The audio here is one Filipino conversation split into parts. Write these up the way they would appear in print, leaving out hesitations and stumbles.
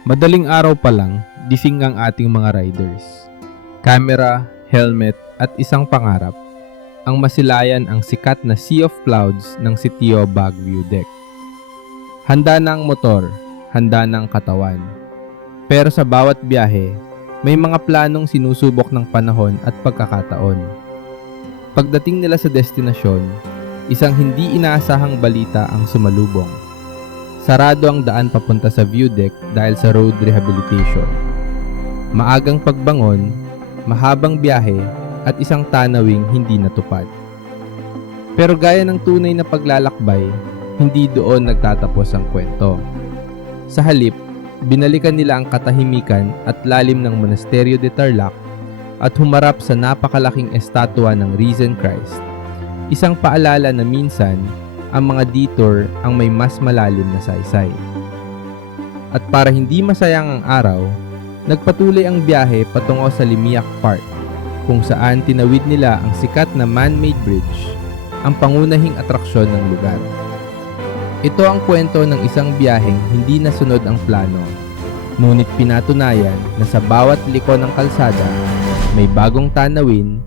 Madaling araw pa lang, gising ang ating mga riders. Camera, helmet at isang pangarap. Ang masilayan ang sikat na Sea of Clouds ng Sitio Baguio Deck. Handa na ang motor, handa na ang katawan. Pero sa bawat biyahe, may mga planong sinusubok ng panahon at pagkakataon. Pagdating nila sa destinasyon, isang hindi inaasahang balita ang sumalubong. Sarado ang daan papunta sa view deck dahil sa road rehabilitation. Maagang pagbangon, mahabang biyahe at isang tanawing hindi natupad. Pero gaya ng tunay na paglalakbay, hindi doon nagtatapos ang kwento. Sa halip, binalikan nila ang katahimikan at lalim ng Monasterio de Tarlac at humarap sa napakalaking estatwa ng Risen Christ. Isang paalala na minsan, ang mga detour ang may mas malalim na saysay. At para hindi masayang ang araw, nagpatuloy ang biyahe patungo sa Limiak Park, kung saan tinawid nila ang sikat na man-made bridge, ang pangunahing atraksyon ng lugar. Ito ang kwento ng isang biyaheng hindi nasunod ang plano, ngunit pinatunayan na sa bawat liko ng kalsada, may bagong tanawin,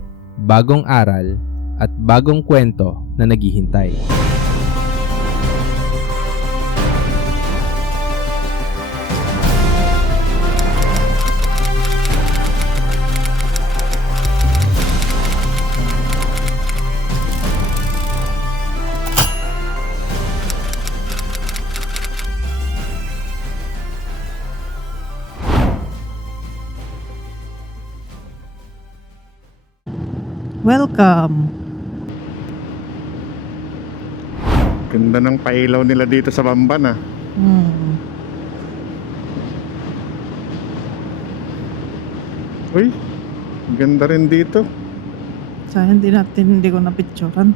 bagong aral, at bagong kwento na naghihintay. Welcome! Ganda ng pailaw nila dito sa Bamban ah. Uy, ganda rin dito. Sayang hindi ko napicturan.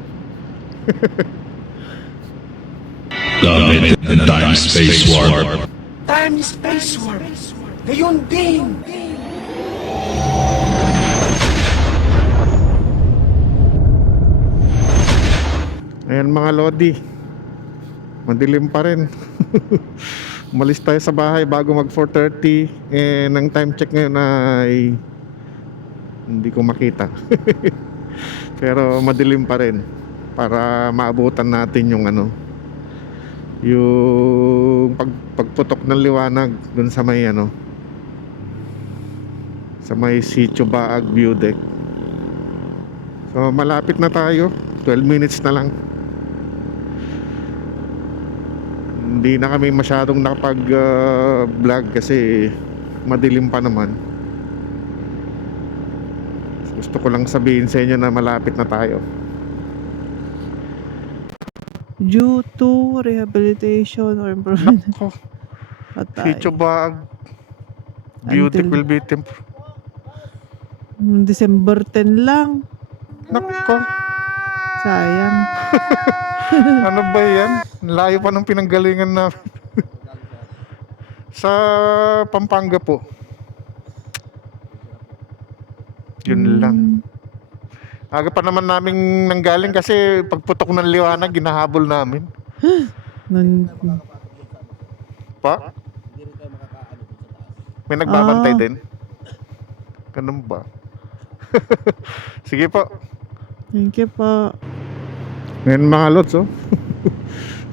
Gamit ang time-space warp. Time-space warp. Gayon din. Ayan mga Lodi, madilim pa rin. Umalis tayo sa bahay bago mag 4:30. Ang time check ngayon ay hindi ko makita. Pero madilim pa rin, para maabutan natin yung yung pagputok ng liwanag dun sa may sa may Sitio Baag View Deck. So malapit na tayo, 12 minutes na lang. Hindi na kami masyadong nakapag-vlog kasi madilim pa naman. Gusto ko lang sabihin sa inyo na malapit na tayo. Due to rehabilitation or improvement. Nako, Patay. Sitio Baag Beauty will be December 10 lang. Nako, Sayang. ano ba yan? Layo pa ng pinanggalingan na. Sa Pampanga po. Yun lang. Aga pa naman naming nanggaling kasi pagputok ng liwanag ginahabol namin. Pa? May nagbabantay din. Ganun ba? Sige po. Thank you po. Ngayon mga lods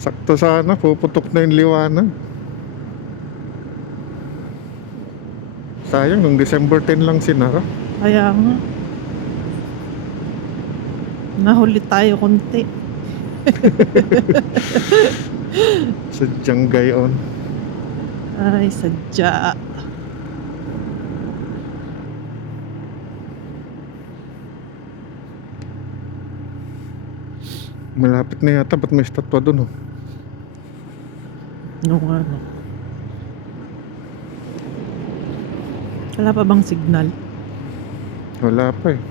sakto sana, puputok na yung liwanag. Sayang, nung December 10 lang sinara. Kaya nga. Nahuli tayo konti. Sadyang gayon. Ay, sadya. Malapit na yata, ba't may statwa dun Nung wala pa bang signal? Wala pa eh.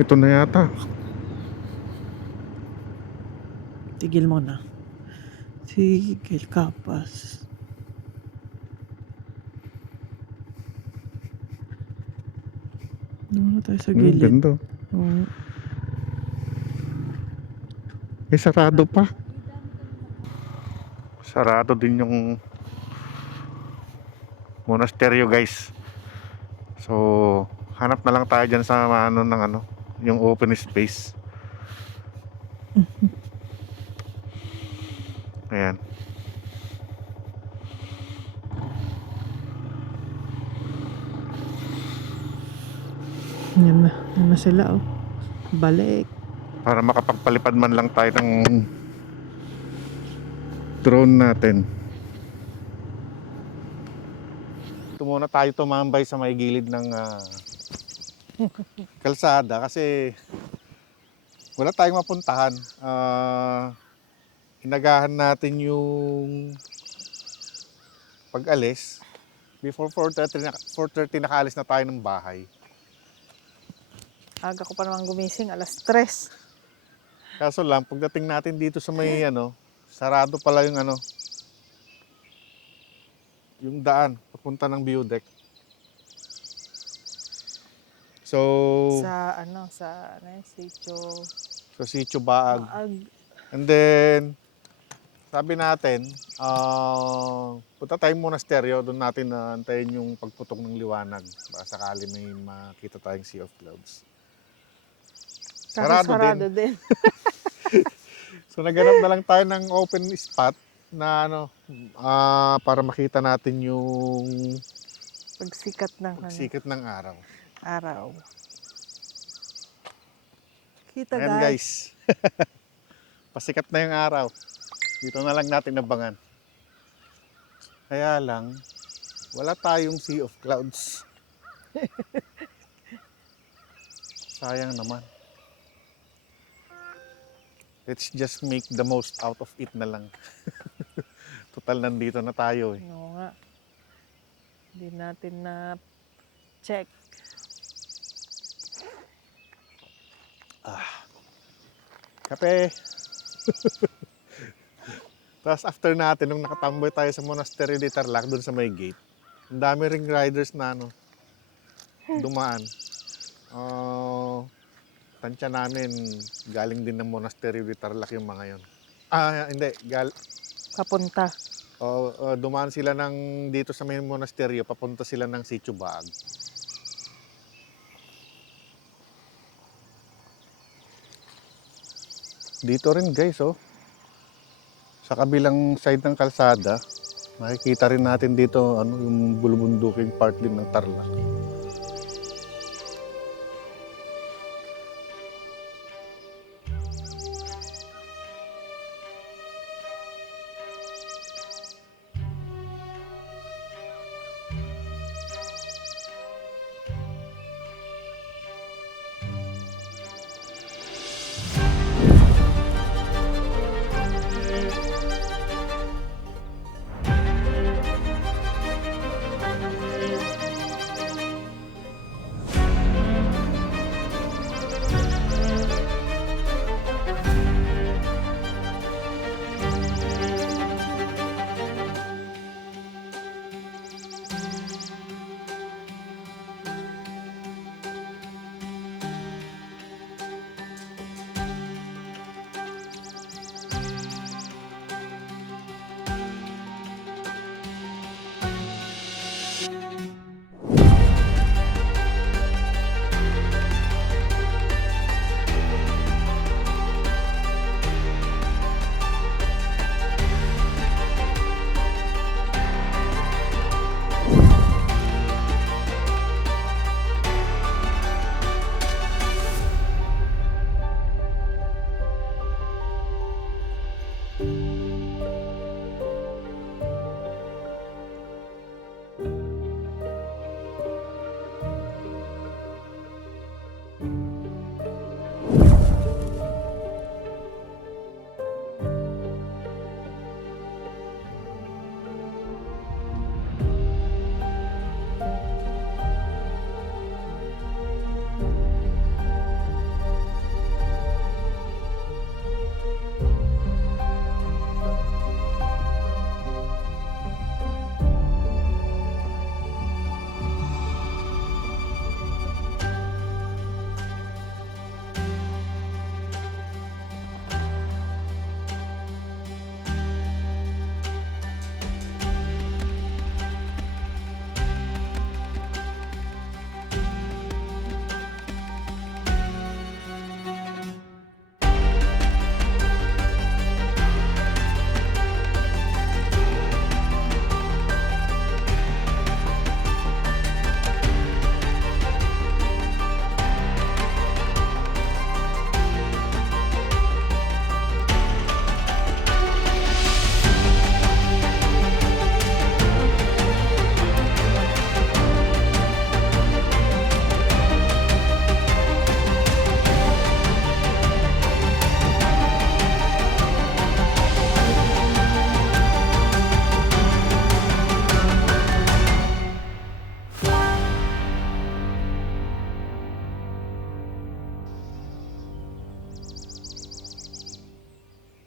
Ito na yata. Tigil mo na. Tigil kapas. Doon na tayo sa gilid. Ganda. Oo. Sarado pa. Sarado din yung monasteryo guys. So hanap na lang tayo dyan sa ano ng ano, yung open space. Ayan. Yan na sila oh. Balik. Para makapagpalipad man lang tayo ng drone natin. Ito muna tayo tumambay sa may gilid ng kalsada kasi wala tayong mapuntahan. Inagahan natin yung pag-alis. Before 4:30 nakaalis na tayo ng bahay. Aga ko pa naman gumising, alas 3. Kaso lang, pagdating natin dito sa may sarado pala yung yung daan papunta ng view deck. So, Sa yun, Sitio Baag. Baag. And then, sabi natin, punta tayong monasteryo, doon natin antayin yung pagputok ng liwanag. Baka sakali may makita tayong Sea of Clouds. Sarado din. So naghanap na lang tayo ng open spot na para makita natin yung Pagsikat ng sikat ng araw. araw. Kita Ayan guys. Pasikat na yung araw. Dito na lang natin nabangan. Kaya lang, wala tayong Sea of Clouds. Sayang naman. Let's just make the most out of it na lang. Total nandito na tayo eh. Oo nga. Hindi natin na check. Kape! Tapos after natin, nung nakatamboy tayo sa Monasterio de Tarlac, doon sa may gate, ang dami ring riders na dumaan. Tansya namin, galing din ng Monasterio de Tarlac yung mga yon. Hindi. Papunta. Dumaan sila dito sa may monasteryo, papunta sila ng Sitio Baag. Dito rin guys, sa kabilang side ng kalsada, makikita rin natin dito yung bulubunduking part din ng Tarlac.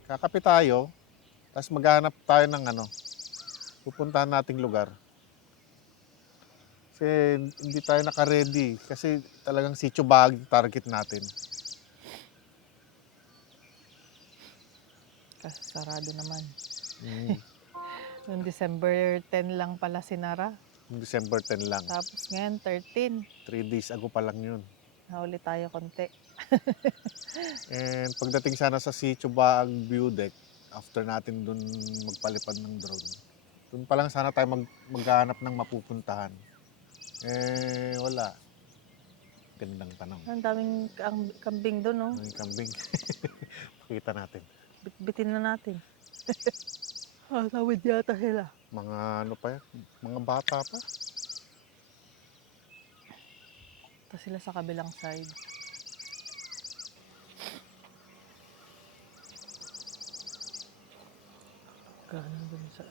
Kakape tayo, tapos maghanap tayo ng pupuntahan nating lugar. Kasi hindi tayo naka-ready. Kasi talagang Sitio Baguio target natin. Kasi sarado naman. Mm. Noong December 10 lang pala sinara. December 10 lang. Tapos ngayon 13. 3 days ago pa lang yun. Nahuli tayo konti. And pagdating sana sa Sitio Baguio Deck, after natin dun magpalipad ng drone, dun pa lang sana tayo maghahanap ng mapupuntahan. Wala. Gandang tanong. Ang daming kambing doon, no? Ang kambing. Pakita natin. Bitbitin na natin. Tawid yata sila. Mga pa yan? Mga bata pa. Ito sila sa kabilang side. Gano'n dun sa...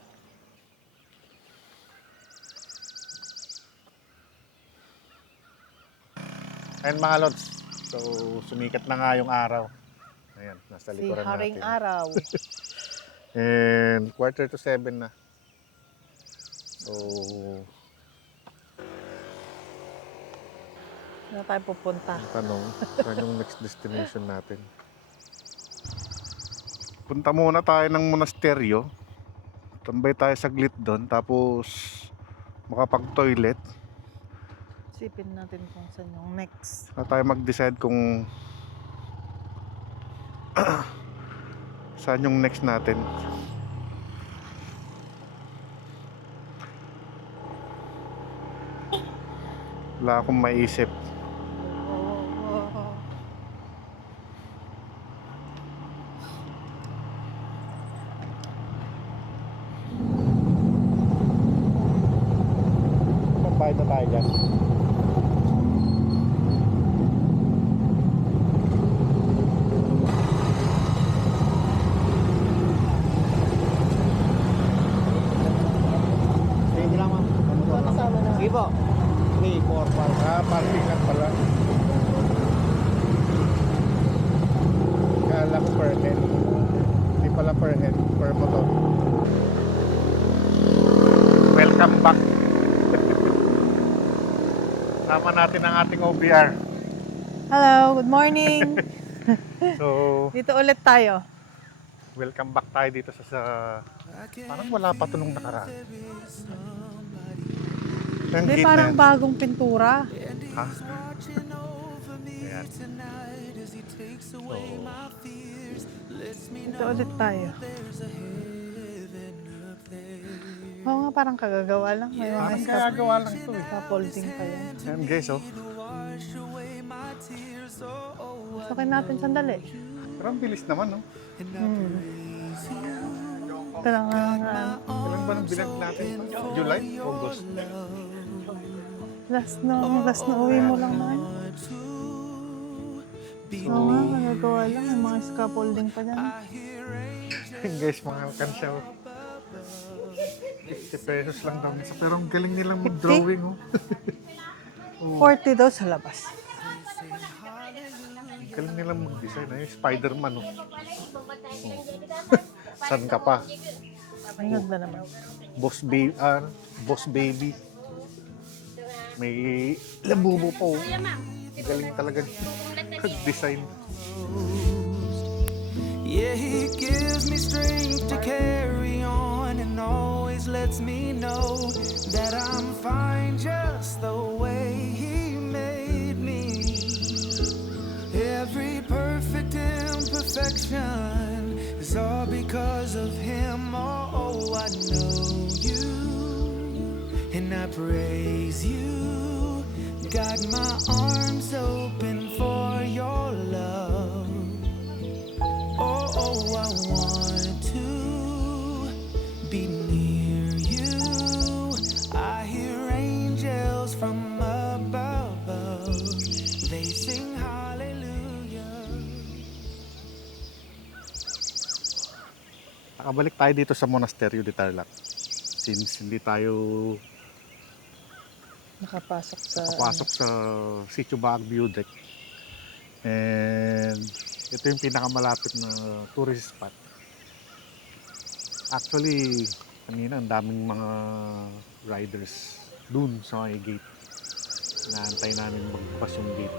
Ayan mga lods. So, sumikat na nga yung araw. Ayan, nasa Si likuran Haring natin. Araw. And 6:45 na. So, Saan tayo pupunta? ang tanong, saan yung next destination natin? Punta muna tayo ng monasteryo. Tambay tayo saglit doon. Tapos, makapag-toilet. Sipin natin kung saan yung next. Na tayo mag-decide kung saan yung next natin. Wala akong maisip. Magbayad na tayo dyan. Sige po. 3, 4, 5. Parking lot pala. Kala ko per head. Hindi pala per head, per motor. Welcome back. Sama natin ang ating OBR. Hello, good morning. So, Dito ulit tayo. welcome back tayo dito sa parang wala pa ito nung nakaraan. Ang Hindi, gate parang na yan. bagong pintura. Ha? Ayan. So, Dito ulit tayo. Oo nga, parang kagagawa lang. May mga parang gagawa lang ito eh. scaffolding pa yan. Ayan guys, oh. Sukin natin sandali. Pero ang bilis naman, no? Pero nga, Kailan ba nang bilang natin? July? August? last na uwi mo lang na. Oo nga, nagagawa lang. May mga scaffolding pa dyan. Guys, mga kansya, oh. 50 pesos lang daw. Pero ang galing nilang mag-drawing, oh. 40 daw sa labas. Ang galing nilang mag-design, eh. Spider-Man, oh. San ka pa? Ay, ganda naman. Boss baby. May labubo po. Ang galing talaga mag-design. Yeah, he gives me strength to carry on and always lets me know that I'm fine just the way he made me. Every perfect imperfection is all because of him. Oh, I know you and I praise you. Got my arms open for your love. Oh, I want to be near you. I hear angels from above. They sing hallelujah. Nakabalik tayo dito sa Monasteryo de Tarlac. Since hindi tayo Nakapasok sa... sa Sitio Baguio Deck. And ito yung pinakamalapit na tourist spot. Actually, kanina ang daming mga riders dun sa may gate. Inaantay namin magbukas yung gate.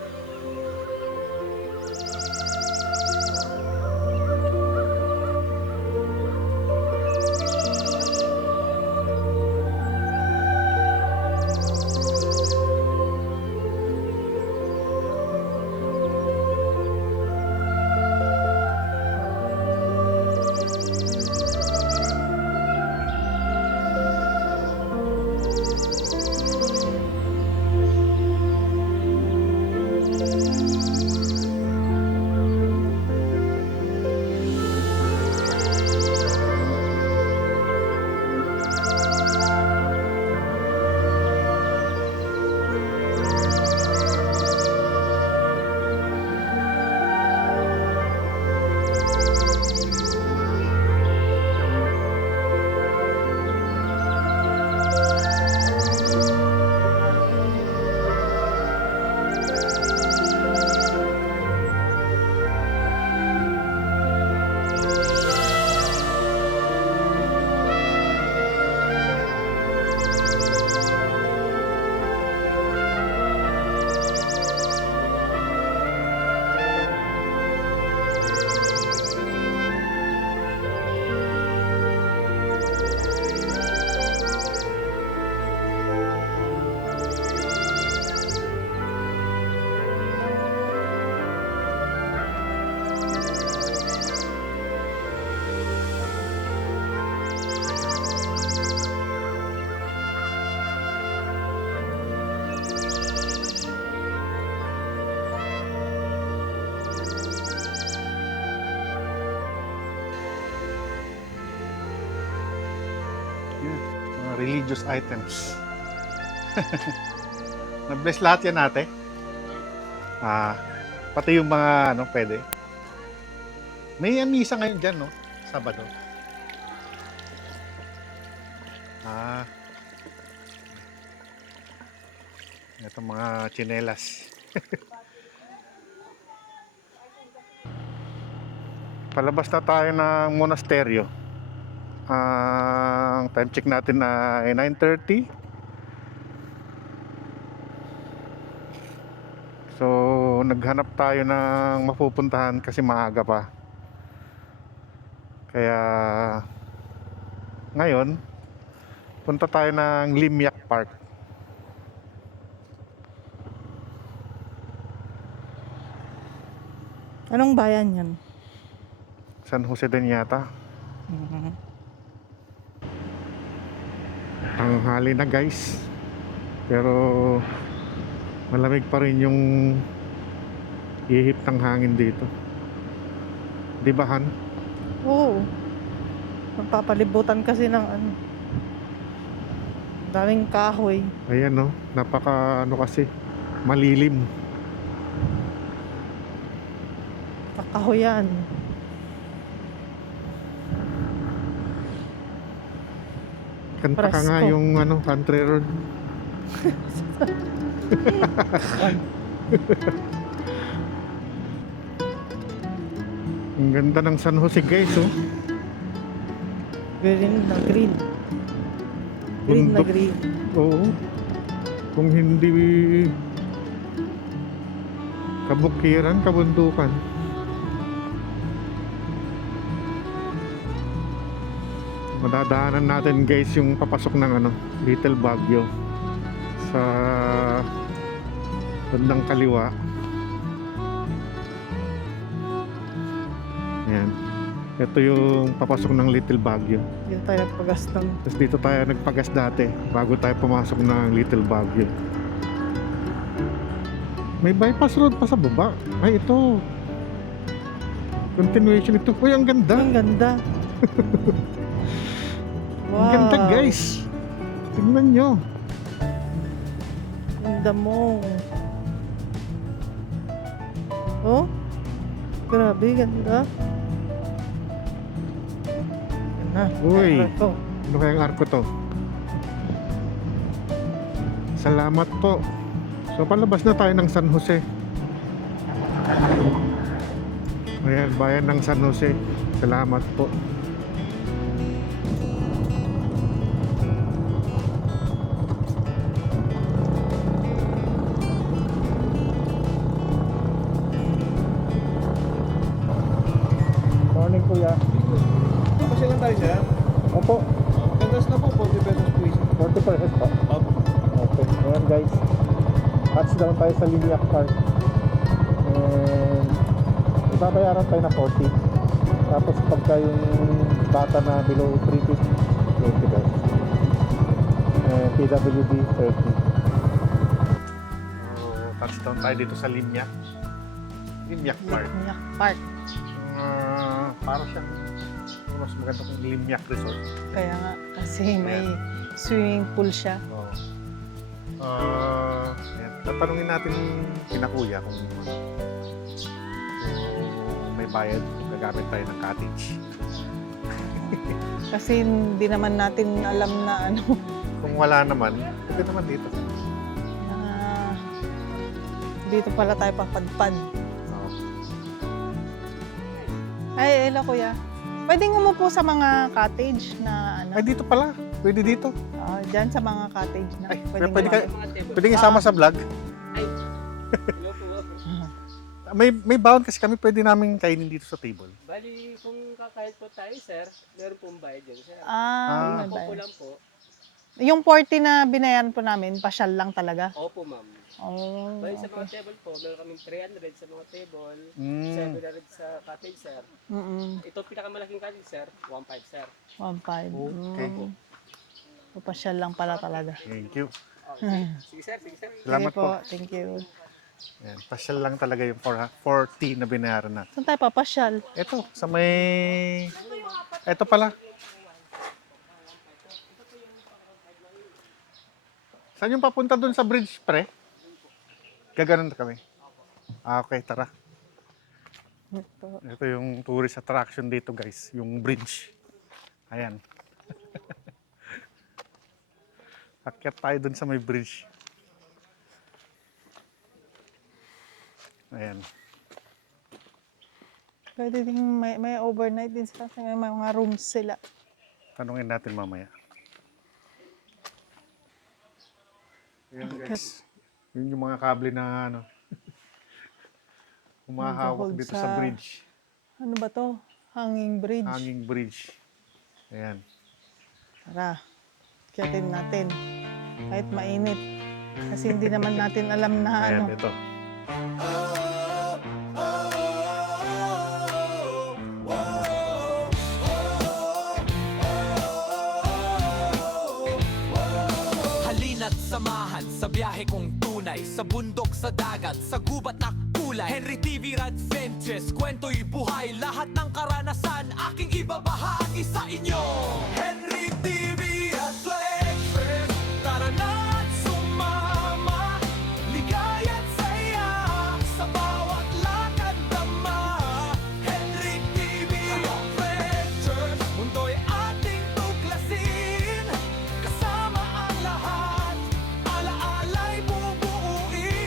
Mga religious items. Na-bless lahat yan ate. Pati yung mga pwede. May misa ngayon dyan, no? Sabado. Ito mga tsinelas. Palabas na tayo ng monasteryo. Ang time check natin na 9:30. So naghanap tayo ng mapupuntahan kasi maaga pa. Kaya ngayon punta tayo ng Limyak Park. Anong bayan yan? San Jose din yata. Tanghali na guys, pero malamig pa rin yung ihip ng hangin dito. Di ba Han? Oo. Magpapalibutan kasi ng daming kahoy. Ayan no, napaka kasi malilim. Kakahoyan. Kanta ka nga Presko. yung country road. Ang ganda ng San Jose guys oh. Green na green. Green na Bundok. green. Oo. Kung hindi kabukiran, kabundukan. Madadaanan natin guys yung papasok ng Little Baguio sa bandang kaliwa. Ayan. Ito yung papasok ng Little Baguio. Dito tayo nagpagas ng Tapos dito tayo nagpagas dati bago tayo pumasok ng Little Baguio. May bypass road pa sa baba. Ay ito. Continuation ito. Uy, ang ganda. Ang ganda. Ang ganda guys. Tingnan nyo. Ganda mo. Oh? Grabe, ganda. Yan na. Uy. Meron to. Ano kayang arko to? Salamat po. So palabas na tayo ng San Jose. Ayan, bayan ng San Jose. Salamat po. kuya. Tapos lang tayo, sir. Opo, Magkandas na po, 40 pesos po isa. 40 per head po. Okay, ayan guys. Touchdown tayo sa Liliac Park. And ibabayaran tayo na 40. Tapos pagka yung bata na below 350, 20 pesos. And PWD 30. So, touchdown tayo dito sa Liliac. Liliac Park. Liliac Park. Para siyang mas maganda kong Liliac Resort. Kaya nga, kasi may swimming pool siya. Oo. Ayan. Tatanungin natin kina kuya kung may bayad kung gagamit tayo ng cottage. Kasi hindi naman natin alam na ano, Kung wala naman, pwede naman dito. na dito pala tayo papadpad. Oo. Ay, hello kuya. Pwedeng umupo sa mga cottage na ano? Ay, dito pala. Pwede dito. Dyan sa mga cottage na. Ay, Pwedeng pwede ka, lumapit. pwede isama sa vlog. May baon kasi kami pwede namin kainin dito sa table. Bali, kung kakain po tayo, sir, meron pong bayad yun, sir. Ah. May Ako po bayad. lang po. Yung 40 na binayaran po namin, pasyal lang talaga. Opo, ma'am. Oh, Bali, sa mga okay. table po, meron kaming 300 sa mga table, Mm. 700 sa cottage, sir. Ito, pinakamalaking cottage, sir, 1.5, sir. 1.5. Okay. So, pasyal lang pala talaga. Thank you. Okay. Sige, sir, sige, sir. Salamat Sige po. Thank you. Ayan, pasyal lang talaga yung 40 na binayaran natin. Saan tayo papasyal? Ito, sa may... Ito pala. Saan yung papunta dun sa bridge, pre? Gaganon na kami. Okay, tara. Ito. Ito yung tourist attraction dito, guys. Yung bridge. Ayan. Akyat tayo dun sa may bridge. Ayan. Pwede din may overnight din sila. May mga rooms sila. Tanungin natin mamaya. Ayan, guys. Yun yung mga kable na ano. Humahawak Nag-hold dito sa bridge. Ano ba to? Hanging bridge. Hanging bridge. Ayan. Tara. Kyatin natin. Kahit mainit. Kasi hindi naman natin alam na ano. Ayan, ito. Halina't samahan sa biyahe kong tunay, sa bundok, sa dagat, sa gubat na kulay. Henry TV Adventures, kwento'y buhay, lahat ng karanasan aking ibabahagi sa inyo. Henry TV Adventures, tara na't sumama, ligaya't saya, sa bawat lakad tama. Henry TV Adventures, mundo'y ating tuklasin, kasama ang lahat, alaala'y bubuuin.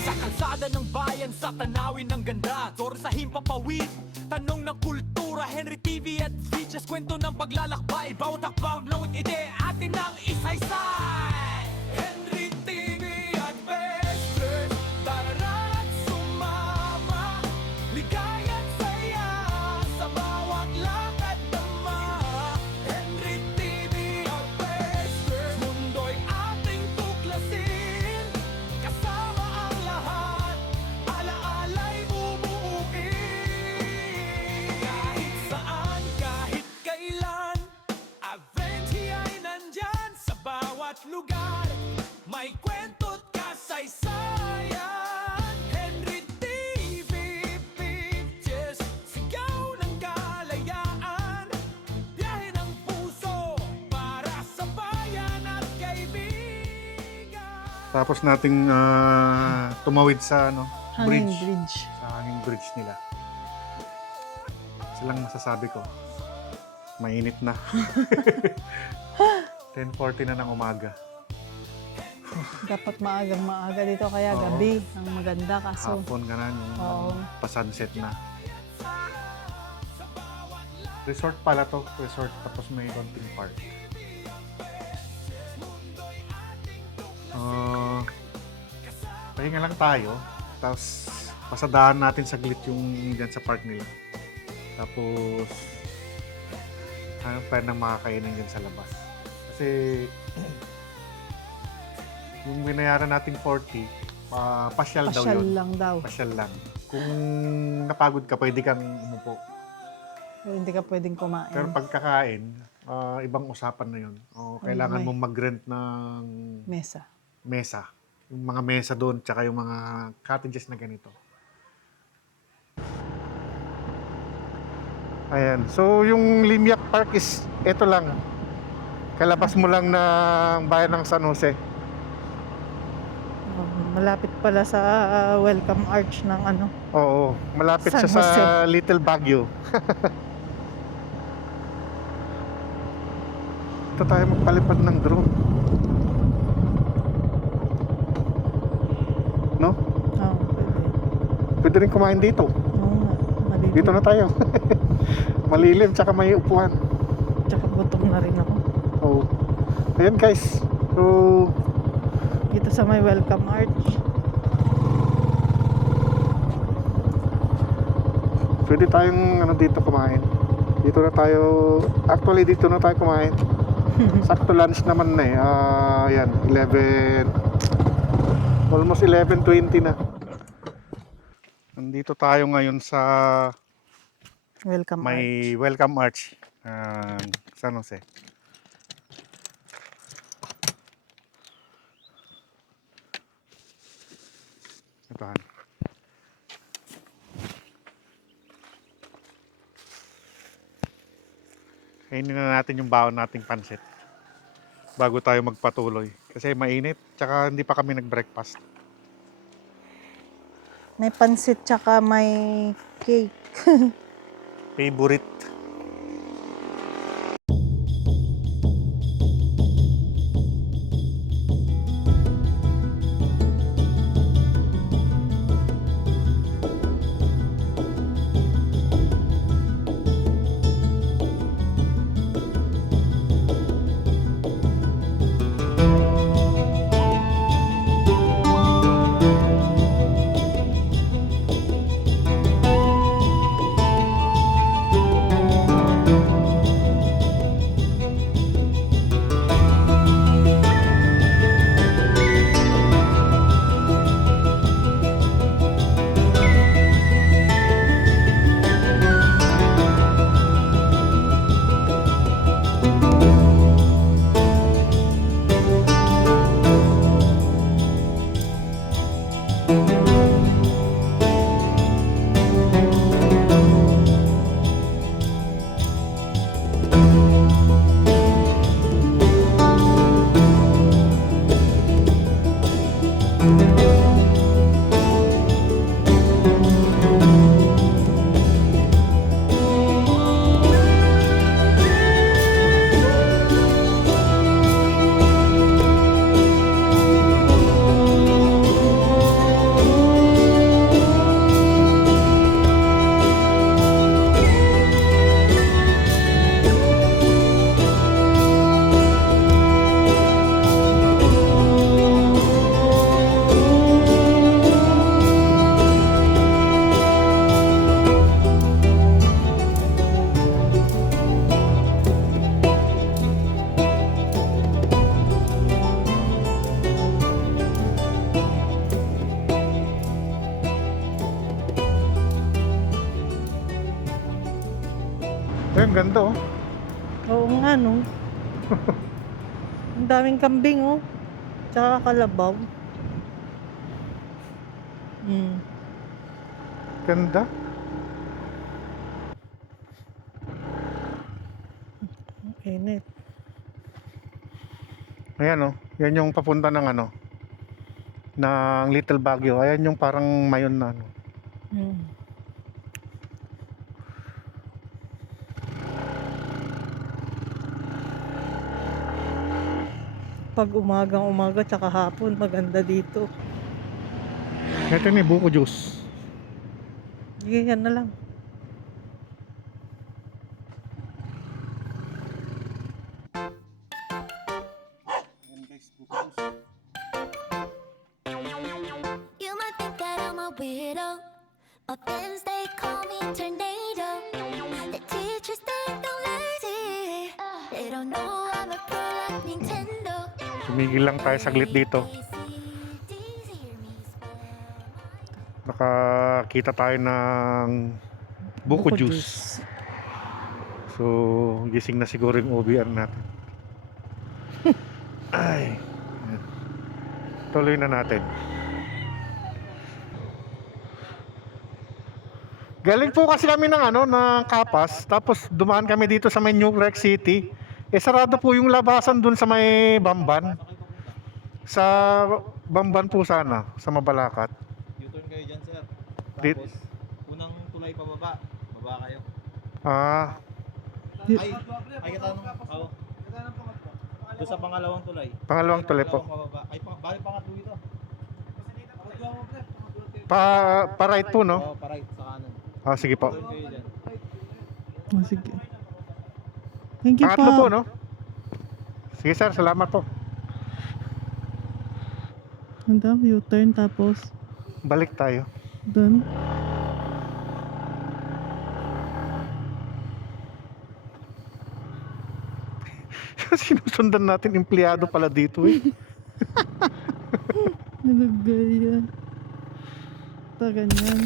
Sa kalsada ng bayan, sa tanawin ng ganda, tour sa himpapawid, tanong ng kultura. Henry TV Adventures, kwento ng paglalakbay, bawat hakbang lawit ide, atin ang isaysay. Henry TV Adventures, tara na't sumama, ligaya't saya, sa bawat lakad tama. Henry TV Adventures, mundo'y ating tuklasin, kasama ang lahat, alaala'y bubuuin. Kahit saan, kahit kailan, Aventie ay nandyan sa bawat lugar. May kwento't kasaysayan. Henry TV Pictures, sigaw ng kalayaan, biyahe ng puso para sa bayan at kaibigan. Tapos nating tumawid sa ano, Hanging bridge. bridge. Sa hanging bridge nila. Silang masasabi ko. Mainit na. 10:40 na ng umaga. Dapat maaga dito kaya Oo. gabi ang maganda kaso. Hapon ka na, yung Oo. pa-sunset na. Resort pala to. Resort tapos may konting park. Pahinga lang tayo. Tapos Pasadahan natin saglit yung dyan sa park nila. Tapos, pwede nang makakainan dyan sa labas. Kasi, yung binayaran nating 40, pasyal daw Pasyal yun. lang daw. Pasyal lang. Kung napagod ka, pwede kang umupo. Pero hindi ka pwedeng kumain. Pero pagkakain, ibang usapan na yun. O, kailangan may- mong mag-rent ng Mesa. Yung mga mesa doon, tsaka yung mga cottages na ganito. Ayan. So, yung Limiak Park is ito lang. Kalabas mo lang ng bayan ng San Jose. Malapit pala sa welcome arch ng ano. Oo. Malapit San siya sa Jose. Little Baguio. Ito tayo magpalipad ng drone. No? Oo, pwede. Pwede rin kumain dito. Oo nga. Malilim. Dito na tayo. Malilim, tsaka may upuan. Tsaka gutom na rin ako. Oh. Ayan guys. So, Dito sa may welcome arch. pwede tayong dito kumain. Dito na tayo, actually dito na tayo kumain. Sakto lunch naman na eh. Ayan, 11, almost 11:20 na. Nandito tayo ngayon sa Welcome arch. may welcome arch. San Jose. Ito han. Kainin na natin yung baon nating pansit bago tayo magpatuloy. Kasi mainit, tsaka hindi pa kami nag-breakfast. May pansit tsaka may cake. Favorite. Ang ganda oh. Oo nga, no? Ang daming kambing, oh. Tsaka kalabaw. Ganda. Init. Ayan oh. Yan yung papunta ng ng Little Baguio. Ayan yung parang mayon na Pag umaga tsaka hapon, maganda dito. Ito ni buko juice. Sige, yan na lang. You might think that I'm a weirdo, My friends, they call me tornado. The teachers, they don't lazy. They don't know I'm a pro like Nintendo. Tumigil lang tayo saglit dito. Nakakita tayo ng buko juice. So, gising na siguro yung OBR natin. Ay. Ayan. Tuloy na natin. Galing po kasi kami ng ng Kapas, tapos dumaan kami dito sa may New York City. Sarado po yung labasan dun sa may Bamban. Sa Bamban po sana, sa Mabalacat. U-turn kayo dyan, sir. Dit- Tapos, unang tulay pababa. Baba kayo. Ah, Ay, katanong. Oo. Doon sa pangalawang tulay. pangalawang tuloy po. Pababa. Ay, bali pangatlo ito. Pa right po, no? Oo, pa-right sa kanan. Ah, sige po. U-turn kayo dyan. Oh, sige. Thank you Pangatlo po, po. no? Sige sir, salamat po. Hanggang U-turn tapos Balik tayo. doon. Sinusundan natin, empleyado pala dito eh. Ano gaya? Ta ganyan.